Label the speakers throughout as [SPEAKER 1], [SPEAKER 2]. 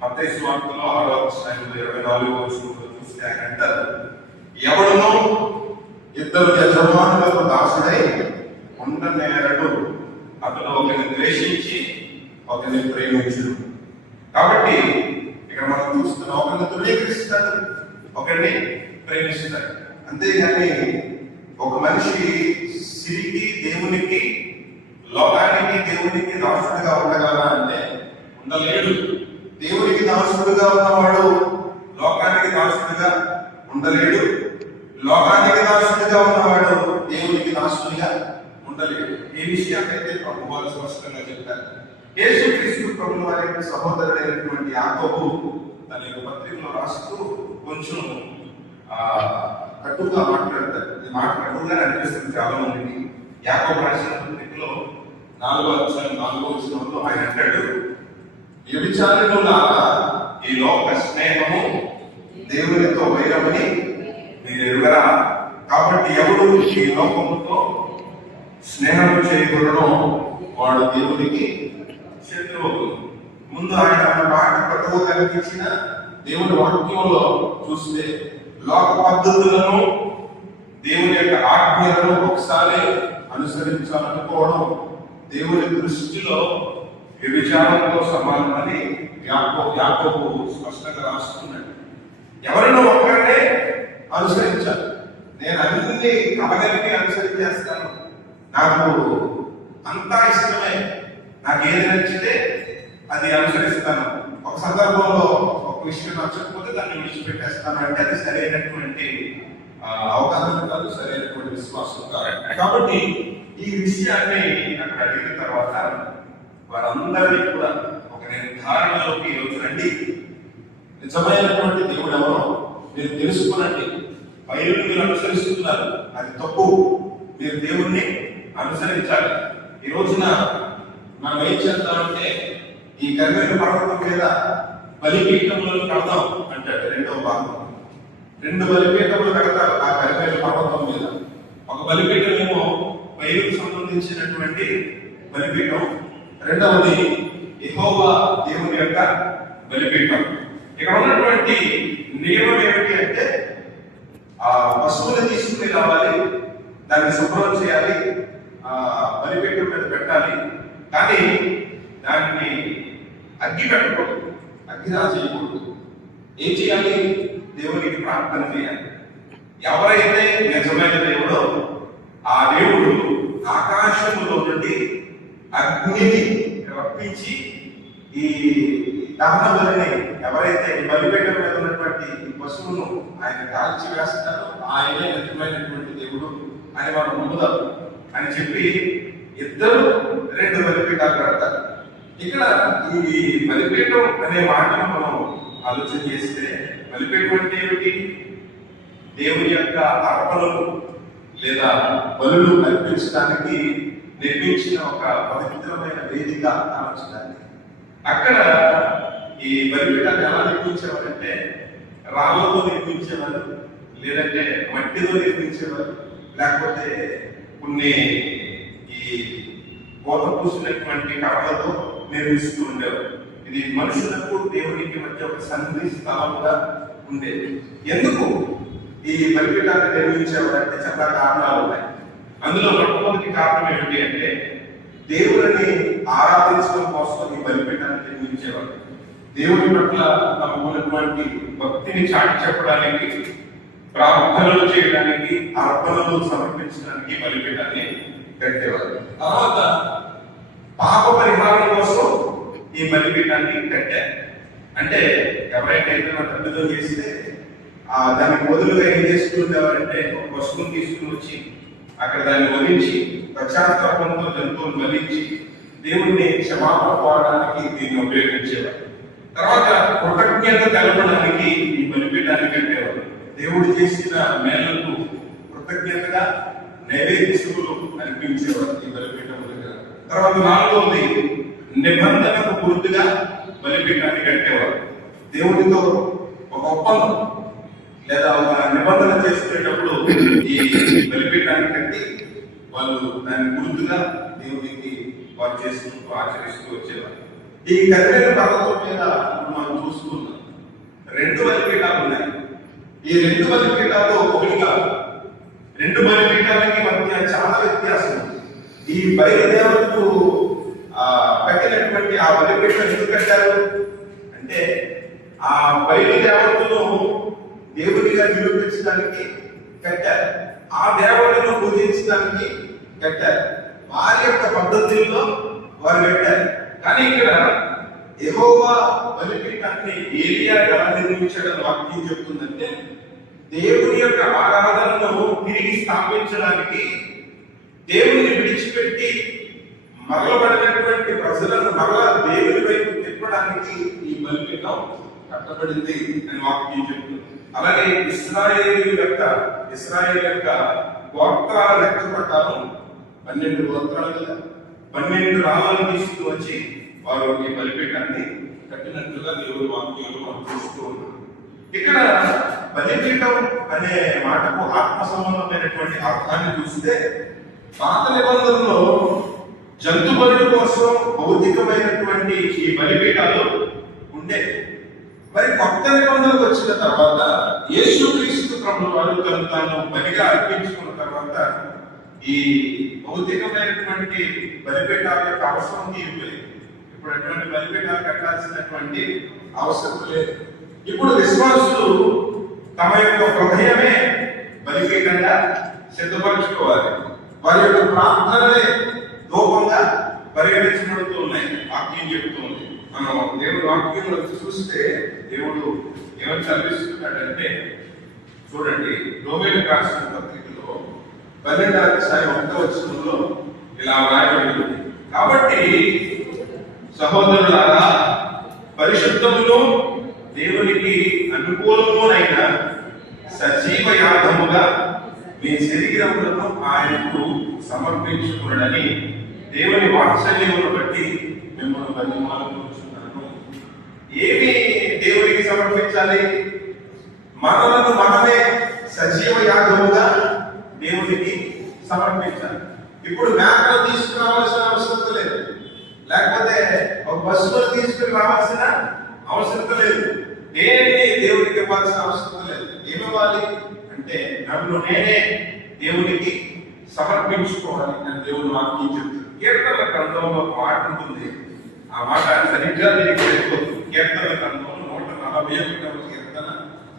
[SPEAKER 1] మతేసు వార్తలో ఆరో అధ్యాయంలో ఇరవై నాలుగో వచనంలో చూస్తే ఆయన అంటారు ఎవడును ఇద్దరు యజమానులకు దాసుడై ఉండనేరడు. అతను ఒకరిని ద్వేషించి ఒకరిని ప్రేమించడు కాబట్టి ఇక్కడ మనం చూస్తున్న ఒకరిని ధృవీకరిస్తాడు ఒకరిని ప్రేమిస్తాడు అంతేగాని ఒక మనిషి సిరికి దేవునికి లోకానికి దేవునికి దాసుడుగా ఉండగలరా అంటే ఉండలేడు. దేవునికి దాసుడుగా ఉన్నవాడు లోకానికి దాసుడుగా ఉండలేడు. లోకానికి దాసుడుగా ఉన్నవాడు దేవునికి దాసుడుగా ఉండలేడు. ఈ విషయాన్నైతే ప్రభు వారు స్పష్టంగా చెప్పారు. యేసుక్రీస్తు ప్రభు వారి సహోదరుడైనటువంటి యాకోబు తన యొక్క పత్రికలో రాస్తూ కొంచెం కట్టుగా మాట్లాడతారు. ఈ మాట కట్టుగా అనిపిస్తుంది చాలా మందికి యాకోబు రాసిన పత్రికలో నాలుగో అధ్యాయం నాలుగో వచనంలో ఆయన అంటాడు వ్యభిచారిణులారా ఈ లోక స్నేహము దేవునితో వైరమని మీరు ఎరుగరా కాబట్టి ఎవడు ఈ లోకముతో స్నేహం చేయకూడదు వాడు దేవునికి శత్రువు ముందు ఆయన మన మాట కనిపించిన దేవుని వాక్యంలో చూస్తే లోక పద్ధతులను దేవుని యొక్క ఆజ్ఞలను ఒకసారి అనుసరించాలనుకోవడం దేవుని దృష్టిలో వ్యభిచారంతో సమానమని యాకో యాకోబు స్పష్టంగా రాస్తున్నాడు. ఎవరినో ఒక్కరినే అనుసరించాలి. నేను అన్ని కలగలిపి అనుసరించేస్తాను. నాకు అంతా ఇష్టమే. నాకు ఏది నచ్చితే అది అనుసరిస్తాను. ఒక సందర్భంలో ఒక విషయం నచ్చకపోతే దాన్ని విడిచిపెట్టేస్తాను అంటే అది సరైనటువంటి అవగాహన కాదు సరైనటువంటి విశ్వాసం కాదు. కాబట్టి ఈ విషయాన్ని అక్కడ అడిగిన తర్వాత వారందరినీ కూడా ఒక నిర్ధారణలోకి ఈరోజు రండి నిజమైనటువంటి దేవుడు ఎవరో మీరు తెలుసుకునండి. బయలు మీరు అనుసరిస్తున్నారు. అది తప్పు. మీరు దేవుణ్ణి అనుసరించాలి. ఈ రోజున మనం ఏం చేద్దామంటే ఈ గర్భేణ పర్వతం మీద బలిపీఠములను కడదాం అంటాడు రెండవ భాగం. రెండు బలిపీఠములు కడతారు ఆ గర్భేణ పర్వతం మీద. ఒక బలిపీఠం ఏమో బయలుకు సంబంధించినటువంటి బలిపీఠం రెండవది యహోవా దేవుని యొక్క బలిపీఠం. ఇక్కడ ఉన్నటువంటి నియమం ఏమిటి అంటే ఆ పశువులు తీసుకుని రావాలి దాన్ని శుభ్రం చేయాలి ఆ బలిపీఠం మీద పెట్టాలి కానీ దాన్ని అగ్గి పెట్టకూడదు అగ్గి రాజేయకూడదు. ఏం చేయాలి? దేవునికి ప్రార్థన చేయాలి. ఎవరైతే నిజమైన దేవుడో ఆ దేవుడు ఆకాశంలో నుండి అగ్నిని రప్పించి ఈ దహనబలిని ఎవరైతే ఈ మీద ఉన్నటువంటి ఈ పశువును ఆయన కాల్చి వేస్తారో ఆయనే నిజమైనటువంటి దేవుడు అని మనం నమ్ముదాం అని చెప్పి ఇద్దరు రెండు బలిపీఠాలు కడతారు. ఇక్కడ ఈ బలిపీఠం అనే మాటను మనం ఆలోచన చేస్తే బలిపీఠం అంటే ఏమిటి? దేవుని యొక్క అర్పణలు లేదా బలులు అర్పించడానికి నిర్మించిన ఒక పవిత్రమైన వేదిక ఆలోచించాలి. అక్కడ ఈ బలిపీఠాన్ని ఎలా నిర్మించేవారంటే రాళ్ళతో నిర్మించేవారు లేదంటే మట్టితో నిర్మించేవారు లేకపోతే కొన్ని ఈ కోత పూసినటువంటి కర్రలతో నిర్మిస్తూ ఉండేవారు. ఇది మనుషులకు దేవునికి మధ్య ఒక సన్నిధి స్థలంగా ఉండేది. ఎందుకు ఈ బలిపీఠాన్ని నిర్మించేవారంటే చాలా కారణాలు ఉన్నాయి. అందులో మొట్టమొదటి కారణం ఏమిటి అంటే దేవుడిని ఆరాధించడం కోసం ఈ బలిపీఠాన్ని నిర్మించేవారు. దేవుడి పట్ల తమకున్నటువంటి భక్తిని చాటి చెప్పడానికి ప్రార్థనలు చేయడానికి అర్పణలు సమర్పించడానికి బలిపీఠాన్ని కట్టేవారు. తర్వాత పాప పరిహారం కోసం ఈ బలిపీఠాన్ని కట్టారు. అంటే ఎవరైనా ఏదైనా తప్పిదం చేస్తే దానికి బదులుగా ఏం చేస్తుండేవారంటే ఒక వస్తువుని తీసుకుని వచ్చి అక్కడ దాన్ని వధించి పశ్చాత్తాపంతో జంతువుని వధించి దేవుణ్ణి క్షమాపణ కోరడానికి దీన్ని ఉపయోగించేవారు. తర్వాత కృతజ్ఞత తెలపడానికి ఈ బలిపీఠాన్ని కట్టేవారు. దేవుడు చేసిన మేలకు కృతజ్ఞతగా నైవేద్యములు అనిపించేవారు ఈ బలిపీఠం దగ్గర. తర్వాత నాలుగవది నిబంధనకు గుర్తుగా బలిపీఠాన్ని కట్టేవారు. దేవుడితో ఒక ఒప్పందం లేదా ఒక నిబంధన చేసుకునేటప్పుడు ఈ వాళ్ళు దాన్ని గుర్తుగా దేవునికి వారు చేసుకుంటూ ఆచరిస్తూ వచ్చేవారు. ఈ కదిలేని పర్వతం మీద మనం చూసుకున్నాం రెండు బలిపీఠాలు ఉన్నాయి. ఈ రెండు బలిపీఠాలు ఒకటి కాదు. రెండు బలిపీఠాలకి మధ్య చాలా వ్యత్యాసం ఉంది. ఈ బయలుదేవతకు పెట్టినటువంటి ఆ బలిపీఠం ఎందుకు కట్టారు? అంటే ఆ బయలుదేవతను దేవునిగా నిరూపించడానికి కట్టారు. ఆ దేవతను పూజించడానికి పెట్టారు. వారి యొక్క పద్ధతుల్లో వారు పెట్టారు. కానీ ఇక్కడ యెహోవా బలిపీఠాన్ని ఏలియా ఎలా నిర్మించడం వాక్యం చెప్తుందంటే దేవుని యొక్క ఆరాధనను తిరిగి స్థాపించడానికి దేవుని విడిచిపెట్టి మరలబడినటువంటి ప్రజలను మరలా దేవుని వైపు తిప్పడానికి ఈ బలిపీఠం కట్టబడింది అని వాక్యం చెప్తుంది. అలాగే ఇస్రాయేల్ యొక్క ఇస్రాయేల్ యొక్క గోత్రాల లెక్క ప్రకారం పన్నెండు గోత్రాలుగా పన్నెండు రాళ్ళను తీసుకు వచ్చి వారు ఈ బలిపీఠాన్ని కట్టినట్లుగా దేవుడు వాక్యంలో మనం చూస్తూ ఉన్నాం ఇక్కడ బలిపీఠం అనే మాటకు ఆత్మ సంబంధమైనటువంటి అర్థాన్ని చూస్తే పాత నిబంధనలో జంతు బలి కోసం భౌతికమైనటువంటి ఈ బలిపీఠాలు ఉండే. మరి కొత్త నిబంధనకు వచ్చిన తర్వాత యేసు క్రీస్తు ప్రభువు వారు తను తాను బలిగా అర్పించుకున్న తర్వాత ఈ భౌతికమైనటువంటి బలిపీఠాల యొక్క అవసరం తీరిపోయింది ఇప్పుడు అటువంటి బలిపీఠాలు కట్టాల్సినటువంటి అవసరం లేదు. ఇప్పుడు విశ్వాసులు తమ యొక్క హృదయమే బలిపీఠంగా సిద్ధపరచుకోవాలి. వారి యొక్క ప్రార్థనలే లోపంగా పరిగణించబడుతూ ఉన్నాయి. వాక్యం చెబుతూ ఉంది మనం దేవుడు వాక్యంలో చూస్తే దేవుడు ఏమని చదివిస్తున్నాడంటే చూడండి రోమేలు రాసిన పత్రికలో పన్నెండవ అధ్యాయం ఒకటో వచనంలో ఇలా వ్రాయబడింది కాబట్టి సహోదరులారా పరిశుద్ధమును దేవునికి అనుకూలమునైన సజీవ యాగముగా మీ శరీరములను ఆయనకు సమర్పించుకునడని దేవుని వాత్సల్యమును బట్టి మిమ్మల్ని బతిమాలుకుంటున్నాను ఏమి దేవునికి సమర్పించాలి? మనలను మనమే సజీవ యాగముగా దేవునికి సమర్పించాలి. ఇప్పుడు మేకలు తీసుకురావాల్సిన అవసరం లేదు. లేకపోతే ఒక బస్సులో తీసుకుని రావాల్సిన అవసరం లేదు. దేనిని దేవునికి ఇవ్వాల్సిన అవసరం లేదు. ఏమివ్వాలి అంటే నన్ను నేనే దేవునికి సమర్పించుకోవాలి అని దేవుని వాక్యం చెప్తుంది కీర్తన గ్రంథంలో ఒక మాట ఉంటుంది. ఆ మాట సరిగ్గా దీనికి సరిపోతుంది కీర్తన గ్రంథంలో నూట నలభై ఒకటవ కీర్తన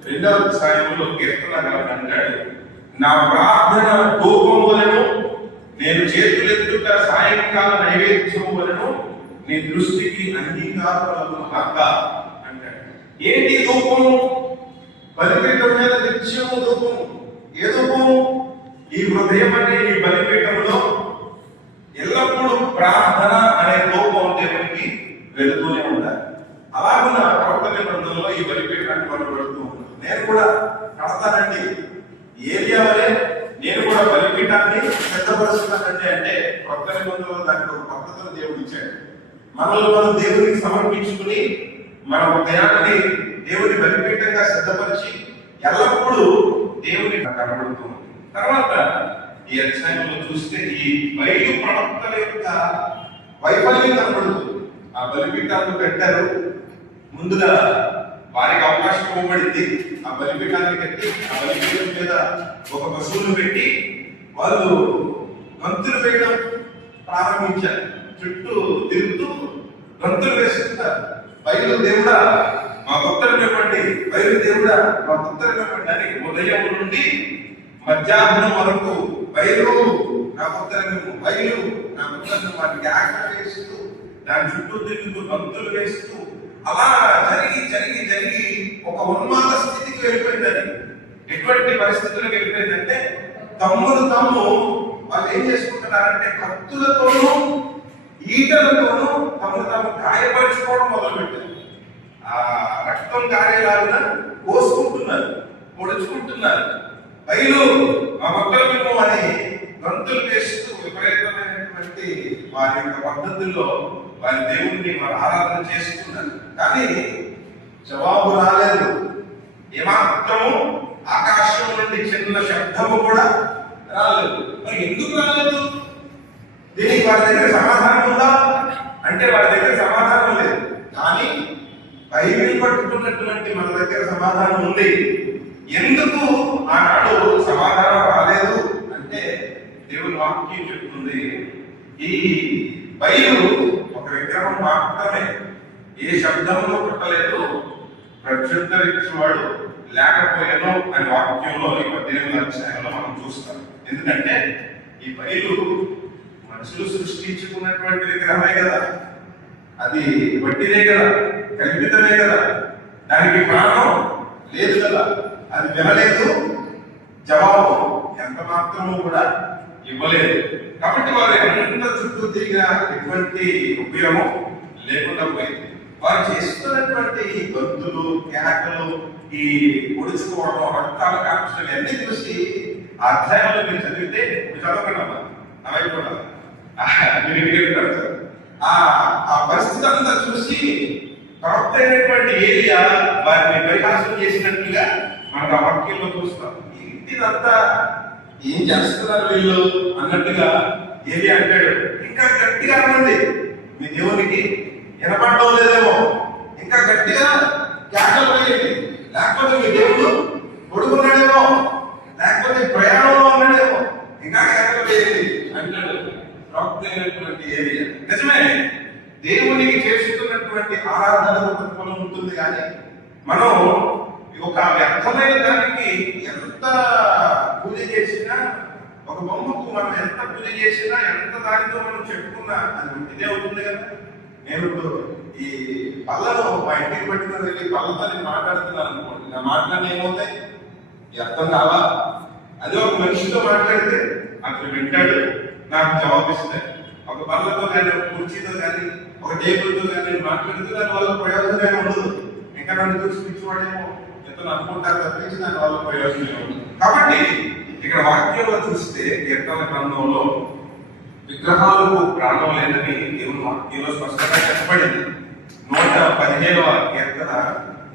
[SPEAKER 1] రెండవ సాయంలో కీర్తన గారు అంటాడు. నా ప్రార్థన ధూపములను నేను చేతులెత్తుట సాయంకాల నైవేద్యము వలను నీ దృష్టికి అంగీకారములను కాక అంటాడు. ఏంటి ధూపము బలిపీఠం మీద నిత్యము ధూపము ఏ ధూపము ఈ హృదయం అనే ఈ బలిపీఠంలో ఎల్లప్పుడూ ప్రార్థన అనే ధూపం దేవునికి వెళుతూనే ఉండాలి. అలాగున ప్రవర్తన నిబంధనలో ఈ బలిపీఠాన్ని మనం పెడుతూ ఉన్నాం నేను కూడా కడతానండి. ఏరియా వలె నేను కూడా బలిపీఠాన్ని సిద్ధపరుస్తున్నానండి అంటే కొత్త ముందు దానికి ఒక పద్ధతిని దేవుడు ఇచ్చాడు. మనల్ని మనం దేవునికి సమర్పించుకుని మన హృదయాన్ని దేవుని బలిపీఠంగా సిద్ధపరిచి ఎల్లప్పుడూ దేవుని కనబడుతుంది తర్వాత ఈ అధ్యాయంలో చూస్తే ఈ బయలు ప్రవక్తల యొక్క వైఫల్యం కనబడుతుంది. ఆ బలిపీఠాలను పెట్టారు ముందుగా వారికి అవకాశం ఇవ్వబడింది. ఆ బలిపీఠాన్ని కట్టి ఆ బలిపీఠం మీద ఒక పశువును పెట్టి వాళ్ళు గంతులు వేయడం ప్రారంభించారు. చుట్టూ తిరుగుతూ గంతులు వేస్తుంటారు బయలు దేవుడా మా ఉత్తరం ఇవ్వండి బయలు దేవుడా మా ఉత్తరం ఇవ్వండి అని ఉదయం నుండి మధ్యాహ్నం వరకు బయలు నా ఉత్తరం బయలు నా ఉత్తరం వాటికి ఆకలి వేస్తూ దాని చుట్టూ తిరుగుతూ గంతులు వేస్తూ అలా జరిగి జరిగి జరిగి ఒక ఉన్మాద స్థితికి వెళ్ళిపోయిందని ఎటువంటి పరిస్థితులకు వెళ్ళిపోయిందంటే తమ్ముడు తమ్ము వాళ్ళు ఏం చేసుకుంటున్నారంటే కత్తులతోనూ ఈటలతోనూ తమను తాము గాయపరుచుకోవడం మొదలుపెట్టారు. ఆ రక్తం కారేలాగా కోసుకుంటున్నారు పొడుచుకుంటున్నారు. బయలు మా భక్తులను అని గంతులు వేస్తూ విపరీతమైనటువంటి వారి యొక్క పద్ధతుల్లో వారి దేవుణ్ణి వారు ఆరాధన చేసుకున్నారు. కానీ జవాబు రాలేదు. ఏమాత్రము ఆకాశం నుండి చిన్న శబ్దము కూడా రాలేదు. మరి ఎందుకు రాలేదు? దీనికి వారి దగ్గర సమాధానం ఉందా? అంటే వారి దగ్గర సమాధానం లేదు. కానీ బైబిల్ పట్టుకున్నటువంటి మన దగ్గర సమాధానం ఉంది. ఎందుకు ఆనాడు సమాధానం రాలేదు? అంటే దేవుని వాక్యం చెప్తుంది. ఈ బయలు విగ్రహం మాత్రమే. ఏ శబ్దములు పుట్టలేదు. ప్రత్యుత్తరించేవాడు లేకపోయాను అనే వాక్యంలో ఈ పద్దెనిమిది అధ్యాయంలో మనం చూస్తాం. ఎందుకంటే ఈ బయలు మనుషులు సృష్టించుకున్నటువంటి విగ్రహమే కదా. అది వట్టిదే కదా కల్పితమే కదా. దానికి ప్రాణం లేదు కదా. అది వినలేదు. జవాబు ఎంత మాత్రము కూడా ఇవ్వలేదు. కాబట్టి వారు ఎంత చుట్టూ తిరిగినా ఎటువంటి ఉపయోగం లేకుండా పోయింది. వారు చేస్తున్నటువంటి ఈ గొంతులు కేకలు ఈ పొడుచుకోవడం రక్తాల కాంక్షలు ఇవన్నీ చూసి ఆ అధ్యాయంలో మీరు చదివితే చదవకుండా చదవకండి ఆ ఆ పరిస్థితి అంతా చూసి ప్రవక్త అయినటువంటి ఏరియా వారిని పరిహాసం చేసినట్లుగా మనం ఆ వాక్యంలో చూస్తాం. ఇంటిదంతా ఏం చేస్తున్నారు వీళ్ళు అన్నట్టుగా ఏరియా అంటాడు? ఇంకా గట్టిగా అనండి. మీ దేవునికి వినపడడం లేదేమో. ఇంకా గట్టిగా కేకలు వేయండి. లేకపోతే మీ దేవుడు పడుకున్నాడేమో లేకపోతే ప్రయాణంలో ఉన్నాడేమో. ఇంకా కేకలు వేయండి. అంటాడు ప్రవక్త అయినటువంటి ఏరియా నిజమే దేవునికి చేస్తున్నటువంటి ఆరాధన ఒక ఫలం ఉంటుంది కానీ మనం ఒక వ్యర్థమైన దానికి ఎంత పూజ చేసినా ఒక బొమ్మకు మనం ఎంత పూజ చేసినా ఎంత దానితో మనం చెప్పుకున్నా అది ఉంటిదే అవుతుంది కదా. నేను ఇప్పుడు ఈ పళ్ళను మా ఇంటికి పెట్టిన వెళ్ళి పళ్ళతో నేను మాట్లాడుతున్నాను అనుకోండి. నా మాట్లాడిన ఏమవుతాయి? ఈ అర్థం కావా? అదే ఒక మనిషితో మాట్లాడితే అతను వింటాడు నాకు జవాబిస్తాయి ఒక బల్లతో కానీ ఒక కుర్చీతో కానీ ఒక టేబుల్తో కానీ నేను మాట్లాడితే దాని వల్ల ప్రయోజనం ఉండదు. ఇంకా నన్ను చూసి పిచ్చివాడేమో ఇతను అనుకుంటారు తప్పించి దాని వల్ల ప్రయోజనం కాబట్టి ఇక్కడ వాక్యంలో చూస్తే కీర్తన గ్రంథంలో విగ్రహాలకు ప్రాణం లేదని దేవుని వాక్యంలో స్పష్టంగా చెప్పబడింది. నూట పదిహేనవ కీర్తన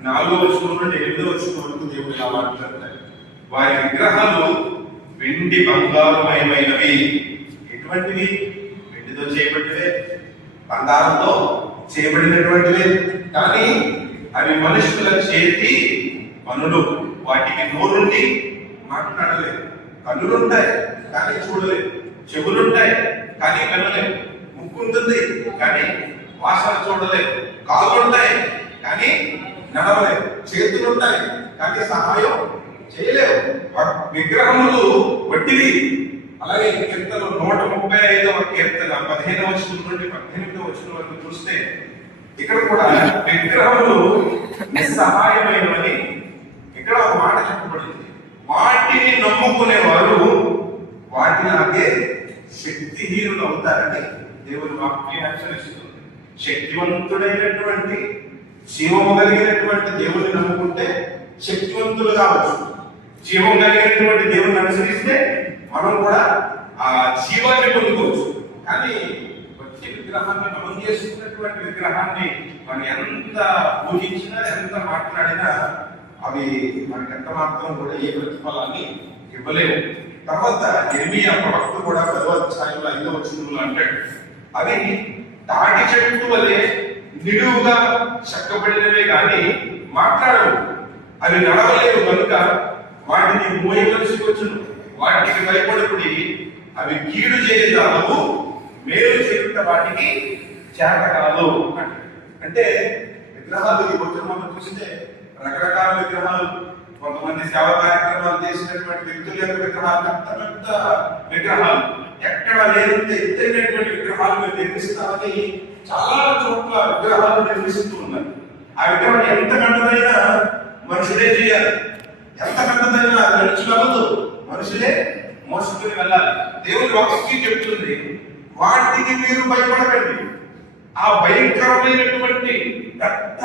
[SPEAKER 1] నాలుగో వచ్చిన నుండి ఎనిమిదో వచ్చిన వరకు దేవుడు ఇలా మాట్లాడతారు వారి విగ్రహాలు వెండి బంగారుమయమైనవి. ఎటువంటివి? వెండితో చేయబడినవే బంగారంతో చేయబడినటువంటివే. కానీ అవి మనుషుల చేతి పనులు వాటికి నోరుండి మాట్లాడలేదు కన్నులుంటాయి కానీ చూడలేదు చెవులుంటాయి కానీ వినలేదు ముక్కు ఉంటుంది కానీ వాసన చూడలేదు కాళ్ళుంటాయి కానీ నడవలేదు చేతులుంటాయి కానీ సహాయం చేయలేవు. విగ్రహములు వట్టివి అలాగే కీర్తనలు నూట ముప్పై ఐదవ కీర్తన పదిహేనవ వచ్చిన నుండి పద్దెనిమిదవ వచ్చిన వరకు చూస్తే ఇక్కడ కూడా విగ్రహములు నిస్సహాయ ఇక్కడ ఒక మాట చెప్పబడింది వాటిని నమ్ముకునేవారు వాటిలాగే శక్తిహీనులు అవుతారని దేవుని వాక్యం హెచ్చరిస్తుంది శక్తివంతుడైనటువంటి జీవము కలిగినటువంటి దేవుని నమ్ముకుంటే శక్తివంతులు కావచ్చు. జీవం కలిగినటువంటి దేవుని అనుసరిస్తే మనం కూడా ఆ జీవాన్ని పొందుకోవచ్చు. కానీ వచ్చే విగ్రహాన్ని మనం చేసుకున్నటువంటి విగ్రహాన్ని మనం ఎంత పూజించినా ఎంత మాట్లాడినా అవి మనకి ఎంత మాత్రం కూడా ఏ ప్రతిఫలాన్ని ఇవ్వలేవు తర్వాత ఎనిమిది ప్రవక్త కూడా పదవ అధ్యాయంలో ఐదవ వచనంలో అంటాడు. అవి తాటి చెట్టు వలె నిలువుగా చక్కబడినవే కానీ మాట్లాడవు. అవి నడవలేవు కనుక వాటిని మోయవలసి వచ్చును. వాటికి భయపడకుడి. అవి కీడు చేయజాలవు మేలు చేయుట వాటికి చేత కాదు అంటే విగ్రహాలు ఈ రోజు మనం చూస్తే రకరకాల విగ్రహాలు కొంతమంది సేవా కార్యక్రమాలు చేసినటువంటి వ్యక్తుల యొక్క విగ్రహాలు పెద్ద పెద్ద విగ్రహాలు. ఎక్కడ లేనంత ఎత్తైనటువంటి విగ్రహాలు మేము నిర్మిస్తామని చాలా చోట్ల విగ్రహాలు నిర్మిస్తూ ఉన్నారు. ఆ విగ్రహం ఎంత పెద్దదైనా మనుషులే చేయాలి. ఎంత పెద్దదైనా అది నడుచుకోవద్దు మనుషులే మోసుకుని వెళ్ళాలి. దేవుని వాక్యం చెప్తుంది వాటికి మీరు భయపడకండి. ఆ భయంకరమైనటువంటి పెద్ద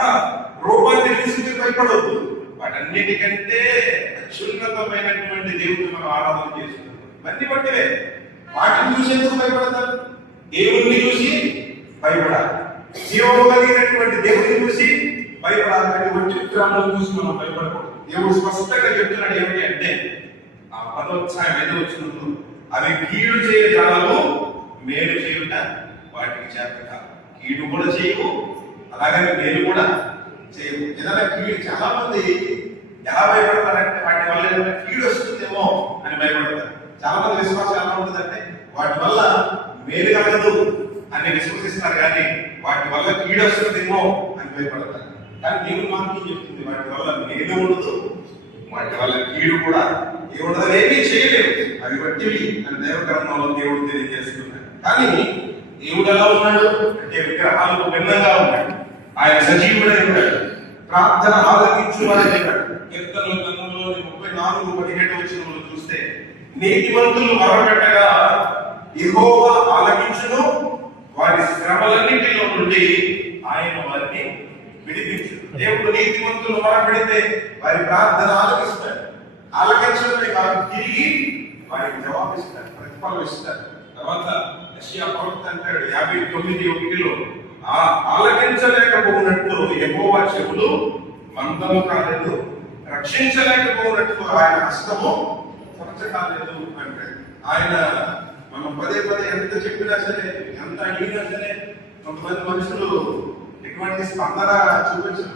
[SPEAKER 1] రూపాన్ని చూసి మీరు భయపడవద్దు వాటన్నిటికంటే అత్యున్నతమైనటువంటి దేవుని మనం ఆరాధన చేస్తున్నాం మంది పట్టివే. వాటిని చూసి ఎందుకు భయపడతారు దేవుణ్ణి చూసి భయపడాలి. జీవము కలిగినటువంటి దేవుడిని చూసి భయపడాలి కానీ విగ్రహాలను చూసి మనం భయపడకూడదు. దేవుడు స్పష్టంగా చెప్తున్నాడు ఏమిటి అంటే ఆ పదోత్సాహం ఏదో వచ్చినప్పుడు అవి కీడు చేయజాలము మేలు చేయుట వాటికి చేత కీడు కూడా చేయవు అలాగని మేలు కూడా చేయవు. ఏదైనా కీడు చాలా మంది ఎలా భయపడతారంటే వాటి వల్ల ఏదైనా కీడు వస్తుందేమో అని భయపడతారు. చాలా మంది విశ్వాసం ఎలా ఉంటుందంటే వాటి వల్ల మేలు కలగదు అని విశ్వసిస్తారు కానీ వాటి వల్ల కీడు వస్తుందేమో అని భయపడతారు. కానీ దేవుడు మాకు చెప్తుంది? వాటి వల్ల మేలు ఉండదు. వాటి వల్ల కీడు కూడా ఏముండదు ఏమీ చేయలేము అవి బట్టివి అని దేవకరణంలో దేవుడు తెలియజేస్తున్నాడు కానీ దేవుడు ఎలా ఉన్నాడు? అంటే విగ్రహాలకు భిన్నంగా ఉన్నాడు. ఆయన సజీవుడే ఉన్నాడు. ప్రార్థన ఆలకించు కీర్తనల గ్రంథంలోని ముప్పై నాలుగు పదిహేడు వచ్చిన చూస్తే నీతిమంతులు మొరపెట్టగా ఇహోవా ఆలకించును వారి శ్రమలన్నింటిలో నుండి ఆయన వారిని విడిపించు దేవుడు నీతిమంతులు మరపెడితే వారి ప్రార్థన ఆలకిస్తాడు. ఆలకించడమే కాదు తిరిగి వారికి జవాబిస్తాడు ప్రతిఫలం ఇస్తాడు. తర్వాత రష్యా ప్రవక్త అంటాడు యాభై తొమ్మిది ఒకటిలో ఆలకించలేకపోయినట్టు యెహోవా చెవులు మందము కాలేదు రక్షించలేకపోయినట్టు ఆయన హస్తము కొరచ కాలేదు అంటే. ఆయన మనం పదే పదే ఎంత చెప్పినా సరే ఎంత అడిగినా సరే కొంతమంది మనుషులు ఎటువంటి స్పందన చూపించరు.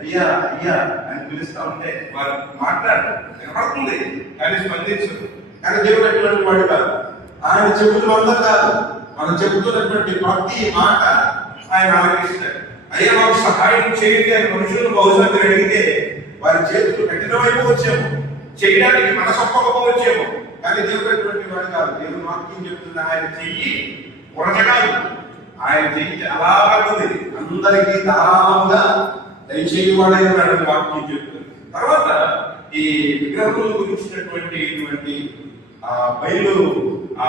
[SPEAKER 1] అయ్యా అయ్యా అని పిలుస్తా ఉంటే వారు మాట్లాడరు వినపడుతుంది కానీ స్పందించరు. కానీ దేవుడు అటువంటి వాడు కాదు. ఆయన చెబుతున్న అందరు కాదు. మనం చెబుతున్నటువంటి ప్రతి మాట ఆయన ఆలకిస్తాడు అయ్యా మాకు సహాయం చేయండి అని మనుషులు బహుశా మీరు అడిగితే వారి చేతులు కఠిన వైపు వచ్చాము. చేయడానికి మనసొప్పకపోవచ్చేమో కానీ దేవుడటువంటి వాడు కాదు. దేవుడు వాక్యం చెప్తున్న ఆయన చెయ్యి ఉరచకాదు ఆయన చెయ్యి చాలా పడుతుంది అందరికీ ధారాళంగా దయచేయవాడై ఉన్నాడు వాక్యం చెప్తుంది. తర్వాత ఈ విగ్రహముల గురించినటువంటి ఇటువంటి బయలు ఆ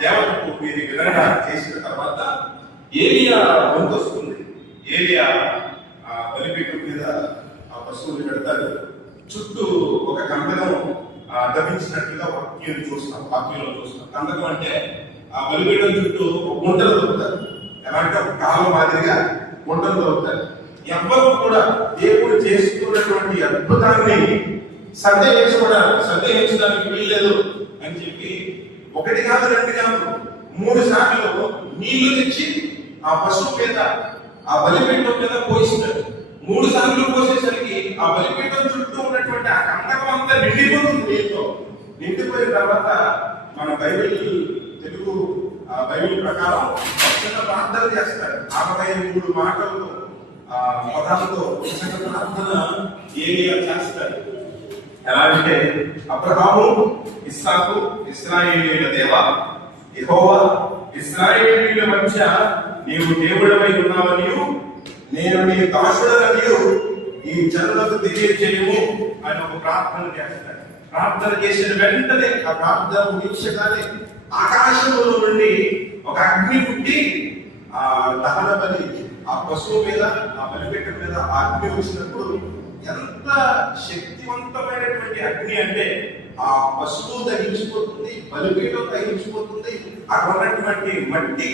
[SPEAKER 1] దేవతకు మీరు విధంగా చేసిన తర్వాత ఏలియా వంతు వస్తుంది ఏలియా ఆ బలిపీఠం మీద ఆ పశువులు పెడతాడు. చుట్టూ ఒక కందకం ఆ, దమించినట్లుగా వాక్యం చూస్తాం వాక్యంలో చూస్తాం. కందకం అంటే ఆ బలిపీఠం చుట్టూ ఒక గుంటలు దొరుకుతారు ఎలా అంటే ఒక కాలం మాదిరిగా గుంటలు దొరుకుతారు ఎవ్వరూ కూడా దేవుడు చేస్తున్నటువంటి అద్భుతాన్ని సందేహించబడాలి. సందేహించడానికి వీల్లేదు అని చెప్పి ఒకటి కాదు రెండు కాదు మూడు సార్లు నీళ్ళు తెచ్చి ఆ పశువు మీద ఆ బలిపీఠం మీద పోయిస్తాడు మూడు సార్లు పోసేసరికి ఆ బలిపీఠం చుట్టూ ఉన్నటువంటి ఆ కందకం అంతా నిండిపోతుంది నీళ్ళతో నిండిపోయిన తర్వాత మన బైబిల్ తెలుగు ఆ బైబిల్ ప్రకారం చిన్న ప్రార్థన చేస్తారు. అరవై మూడు మాటలతో ఆ పదాలతో చిన్న ప్రార్థన ఏరియా చేస్తారు. ఎలా అంటే అబ్రహాము ఇస్సాకు ఇస్రాయేలీల దేవ ఇహోవా ఇస్రాయేలీల మధ్య నీవు దేవుడమై ఉన్నావనియు నేను నీ దాసుడననియు. ఈ జనులకు తెలియజేయము అని ఒక ప్రార్థన చేస్తాడు. ప్రార్థన చేసిన వెంటనే ఆ ప్రార్థన ముగించగానే ఆకాశంలో నుండి ఒక అగ్ని పుట్టి ఆ దహన బలి ఆ పశువు మీద ఆ బలిపీఠం మీద ఆ అగ్ని వచ్చినప్పుడు ఎంత శక్తివంతమైనటువంటి అగ్ని అంటే ఆ పశువు దహించిపోతుంది బలిపీఠం దహించిపోతుంది అక్కడ ఉన్నటువంటి మట్టి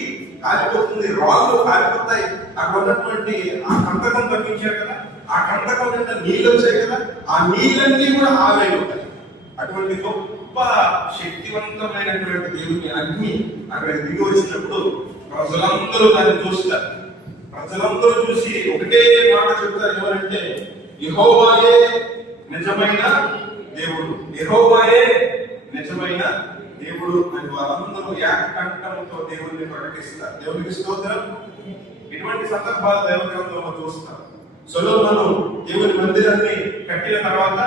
[SPEAKER 1] కాలిపోతుంది రాళ్ళు కాలిపోతాయి. అక్కడ ఉన్నటువంటి ఆ కంటకం తగ్గించారు కదా ఆ కంటకం నిండా నీళ్ళు వచ్చాయి కదా ఆ నీళ్ళన్నీ కూడా ఆవిరైపోతాయి. అటువంటి గొప్ప శక్తివంతమైనటువంటి దేవుని అగ్ని అక్కడ దిగి వచ్చినప్పుడు ప్రజలందరూ దాన్ని చూస్తారు. ప్రజలందరూ చూసి ఒకటే మాట చెప్తారు ఎవరంటే యెహోవాయే నిజమైన దేవుడు. యెహోవాయే నిజమైన దేవుడు అని వారందరూ ఏకకంఠంతో దేవుడిని ప్రకటిస్తారు. దేవునికి స్తోత్రం. ఇటువంటి సందర్భాలు దేవగ్రంథంలో చూస్తాం. సొలోమను దేవుని మందిరాన్ని కట్టిన తర్వాత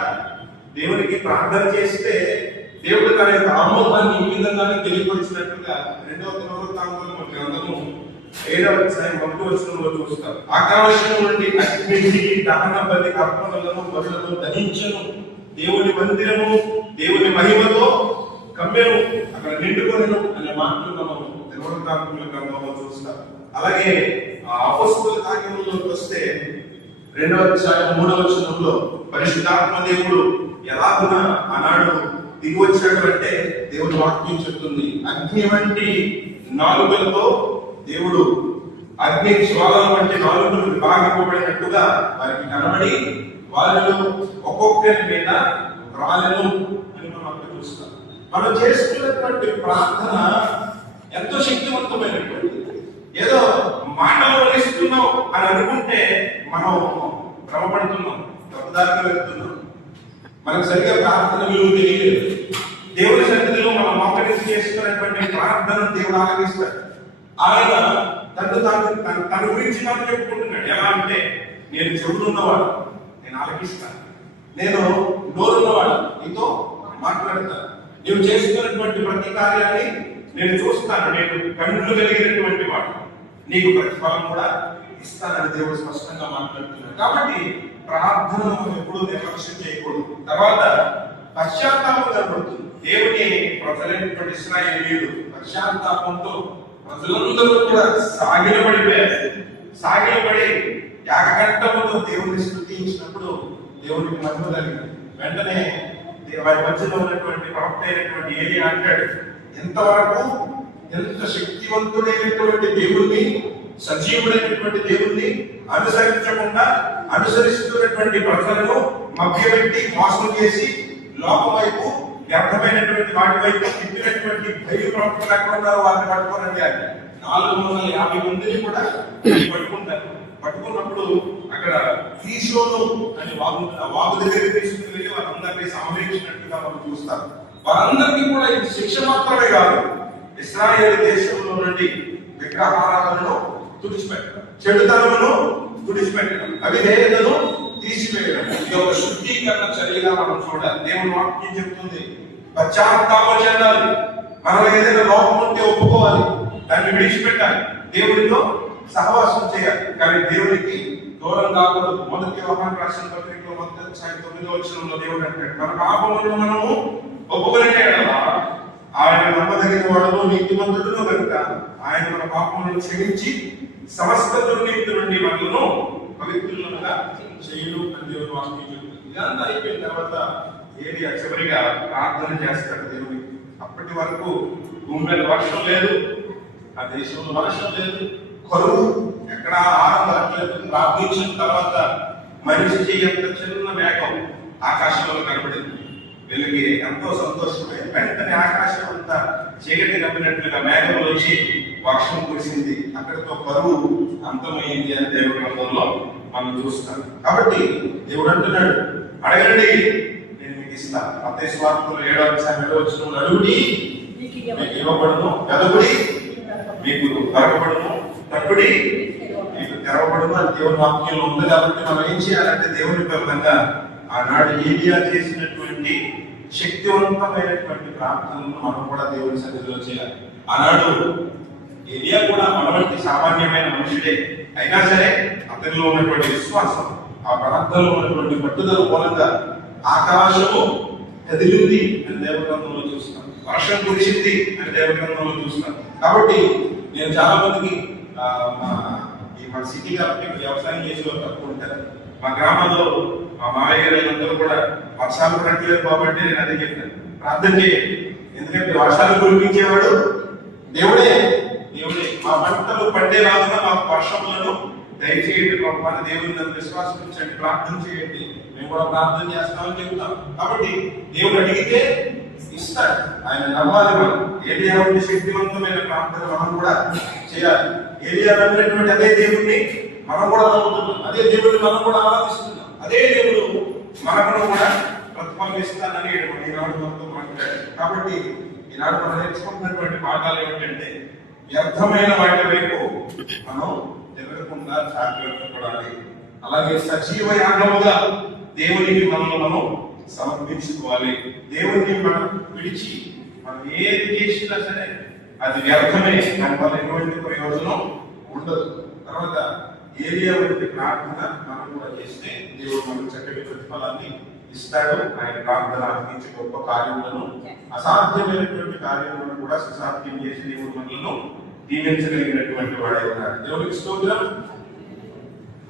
[SPEAKER 1] దేవునికి ప్రార్థన చేస్తే దేవుడు తన యొక్క ఆమోదాన్ని ఈ విధంగానే తెలియపరిచినట్టుగా రెండవ దినవృత్తాంతంలో గ్రంథము ఏడవ సాయం మొదటి వచనంలో చూస్తాం. ఆకాశం నుండి అగ్ని దహన బలి అర్పణలను బలులను దహించను దేవుని మందిరము దేవుని మహిమతో కమ్మెను అక్కడ నిండుకొనెను అనే మాటలు మనం దినవృత్తాంతముల గ్రంథంలో చూస్తాం. అలాగే ఆ అపస్తుల కార్యంలోకి వస్తే రెండవ అధ్యాయం మూడవ వచనంలో పరిశుద్ధాత్మ దేవుడు ఎలాగున ఆనాడు దిగి వచ్చినటువంటి దేవుడు వాక్యం చెప్తుంది. అగ్ని వంటి నాలుగులతో దేవుడు అగ్ని జ్వాలల వంటి నాలుగులు విభాగింపబడినట్టుగా వారికి కనబడి వాళ్ళు ఒక్కొక్కరి మీద రాలను అని మనం అక్కడ చూస్తాం. మనం చేసుకున్నటువంటి ప్రార్థన ఎంతో శక్తివంతమైనటువంటిది. ఏదో మాటలు వలిస్తున్నాం అని అనుకుంటే మనం భ్రమపడుతున్నాం తప్పుదారిలో వెళ్తున్నాం. మనకు సరిగా ప్రార్థన విలువ తెలియలేదు. దేవుని సన్నిధిలో మనం మోకరించి చేసుకున్నటువంటి ప్రార్థన దేవుడు ఆలకిస్తాడు. ఆయన తను తాను తన- గురించి మనం చెప్పుకుంటున్నాడు. ఎలా అంటే నేను చెబుతున్నవాడు ఆలకిస్తాను నేను నోరున్నవాడు నీతో మాట్లాడతాను. నీవు చేస్తున్నటువంటి ప్రతి కార్యాన్ని నేను చూస్తాను. నేను కన్నులు కలిగినటువంటి వాడు. నీకు ప్రతిఫలం కూడా ఇస్తానని దేవుడు స్పష్టంగా మాట్లాడుతున్నాడు. కాబట్టి ప్రార్థనను మనం ఎప్పుడూ నిర్లక్ష్యం చేయకూడదు. తర్వాత పశ్చాత్తాపం కనబడుతుంది. దేవుని ప్రజలైనటువంటి ఇస్రాయేలీయులు పశ్చాత్తాపంతో ప్రజలందరూ కూడా సాగిలపడిపోయారు. సాగిలపడి యాగఘట్టముతో దేవుని స్థుతించినప్పుడు దేవునికి మహిమ కలిగింది వెంటనే వారి మధ్యలో ఉన్నటువంటి ప్రవక్త అయినటువంటి ఏలి అంటాడు ఎంతవరకు ఎంత శక్తివంతుడైనటువంటి దేవుణ్ణి సజీవుడైనటువంటి దేవుణ్ణి అనుసరించకుండా అనుసరిస్తున్నటువంటి ప్రజలను మభ్యపెట్టి మోసం చేసి లోపవైపు వైపు వ్యర్థమైనటువంటి వాటి వైపు తిప్పినటువంటి భయ ప్రవక్తలు ఎక్కడ ఉన్నారో వారిని పట్టుకోనండి నాలుగు వందల యాభై మందిని కూడా పట్టుకుంటారు. పట్టుకున్నప్పుడు అక్కడ ఈశోను అని వాగు వాగు దగ్గర తీసుకుని వెళ్ళి వారందరినీ సంహరించినట్టుగా మనం చూస్తాం. వారందరికీ కూడా ఇది శిక్ష మాత్రమే కాదు. ఇస్రాయేల్ దేశంలో నుండి విగ్రహారాధనను తుడిచిపెట్టడం చెడుతనమును తుడిచిపెట్టడం అవిధేయతను తీసివేయడం. ఇది ఒక శుద్ధీకరణ చర్యగా మనం చూడాలి. దేవుని వాక్యం చెప్తుంది పశ్చాత్తాపం చెందాలి మనలో ఏదైనా లోపం ఉంటే ఒప్పుకోవాలి. దాన్ని విడిచిపెట్టాలి. దేవుడితో సహవాసం చేయాలి. కానీ దేవునికి దూరం కాకూడదు మొదటి వ్యవహారం రాసిన పత్రికలో మొదటి అధ్యాయం తొమ్మిదో వచ్చినంలో దేవుడు అంటాడు మన పాపములను మనము ఒప్పుకునే ఆయన నమ్మదగిన వాడు నీతిమంతుడును కనుక ఆయన మన పాపములను క్షమించి సమస్త దుర్నీతి నుండి మనలను పవిత్రులుగా చేయను అని దేవుడు వాక్యం చెప్తుంది ఇదంతా అయిపోయిన తర్వాత ఏది చివరిగా ప్రార్థన చేస్తాడు దేవుడి? అప్పటి వరకు గుండెలు వర్షం లేదు ఆ దేశంలో వర్షం లేదు కరువు ఎక్కడ ఆహారం దొరకలేదు ప్రార్థించిన తర్వాత మనిషికి ఎంత చిన్న మేఘం ఆకాశంలో కనబడింది. వీళ్ళకి ఎంతో సంతోషమే. వెంటనే ఆకాశం అంతా చీకటి కప్పినట్లుగా మేఘం వచ్చి వర్షం కురిసింది. అక్కడితో కరువు అంతమైంది అని దేవుడి గ్రంథంలో మనం చూస్తాం. కాబట్టి దేవుడు అంటున్నాడు అడగండి నేను మీకు ఇస్తాను మత్తయి స్వార్థంలో ఏడో ఏడో వచ్చిన అడుగుడి
[SPEAKER 2] మీకు
[SPEAKER 1] ఇవ్వబడును. మీకు దొరకబడును. తట్టుడి మీకు తెరవబడును అని దేవుని వాక్యంలో ఉంది కాబట్టి మనం ఏం చేయాలంటే దేవుని పరంగా ఆనాడు ఏలియా చేసినటువంటి శక్తివంతమైనటువంటి ప్రార్థనలను మనం కూడా దేవుని సన్నిధిలో చేయాలి. ఆనాడు ఏలియా కూడా మనవంటి సామాన్యమైన మనుషుడే. అయినా సరే అతనిలో ఉన్నటువంటి విశ్వాసం ఆ ప్రార్థనలో ఉన్నటువంటి పట్టుదల మూలంగా ఆకాశము కదిలింది అని దేవగ్రంథంలో చూస్తాం. వర్షం కురిసింది అని దేవగ్రంథంలో చూస్తాం. కాబట్టి నేను చాలా మందికి మా ఈ మన సిటీ కాబట్టి వ్యవసాయం చేసే తక్కువ ఉంటారు. మా గ్రామంలో మా మామయ్య గారు అందరూ కూడా వర్షాలు పడట్లేదు కాబట్టి నేను అదే చెప్తాను ప్రార్థన చేయండి ఎందుకంటే వర్షాలు కురిపించేవాడు దేవుడే దేవుడే. మా పంటలు లాగా మా వర్షములను దయచేయండి గొప్ప దేవుని నన్ను విశ్వాసం ఉంచండి ప్రార్థన చేయండి. మేము కూడా ప్రార్థన చేస్తామని చెప్తాం. కాబట్టి దేవుడు అడిగితే ఇస్తాడు. ఆయన నమ్మాలి మనం ఏలియా వంటి శక్తివంతమైన ప్రార్థన మనం కూడా చేయాలి. ఏరియా నమ్మినటువంటి అదే దేవుణ్ణి మనం కూడా నమ్ముతున్నాం. అదే దేవుడిని మనం కూడా ఆరాధిస్తున్నాం. అదే దేవుడు మనకును కూడా ప్రతిఫలం ఈనాడు మనతో మాట్లాడాడు. కాబట్టి ఈనాడు మనం నేర్చుకుంటున్నటువంటి పాఠాలు ఏమిటంటే వ్యర్థమైన వాటి వైపు మనం తెలియకుండా జాగ్రత్త పడాలి. అలాగే సజీవ యాగముగా దేవునికి మనల్ని మనం సమర్పించుకోవాలి. దేవుడిని మనం విడిచి మనం ఏది చేసినా సరే అది వ్యర్థమే. దానివల్ల ఎటువంటి ప్రయోజనం ఉండదు. తర్వాత ఏరియా వంటి ప్రార్థన మనం కూడా చేస్తే దేవుడు మనకు చక్కటి ప్రతిఫలాన్ని ఇస్తాడు. ఆయన ప్రార్థన అందించే గొప్ప కార్యములను అసాధ్యమైనటువంటి కార్యములను కూడా సుసాధ్యం చేసి దేవుడు మనలను దీవించగలిగినటువంటి వాడే ఉన్నారు దేవుడికి స్తోత్రం.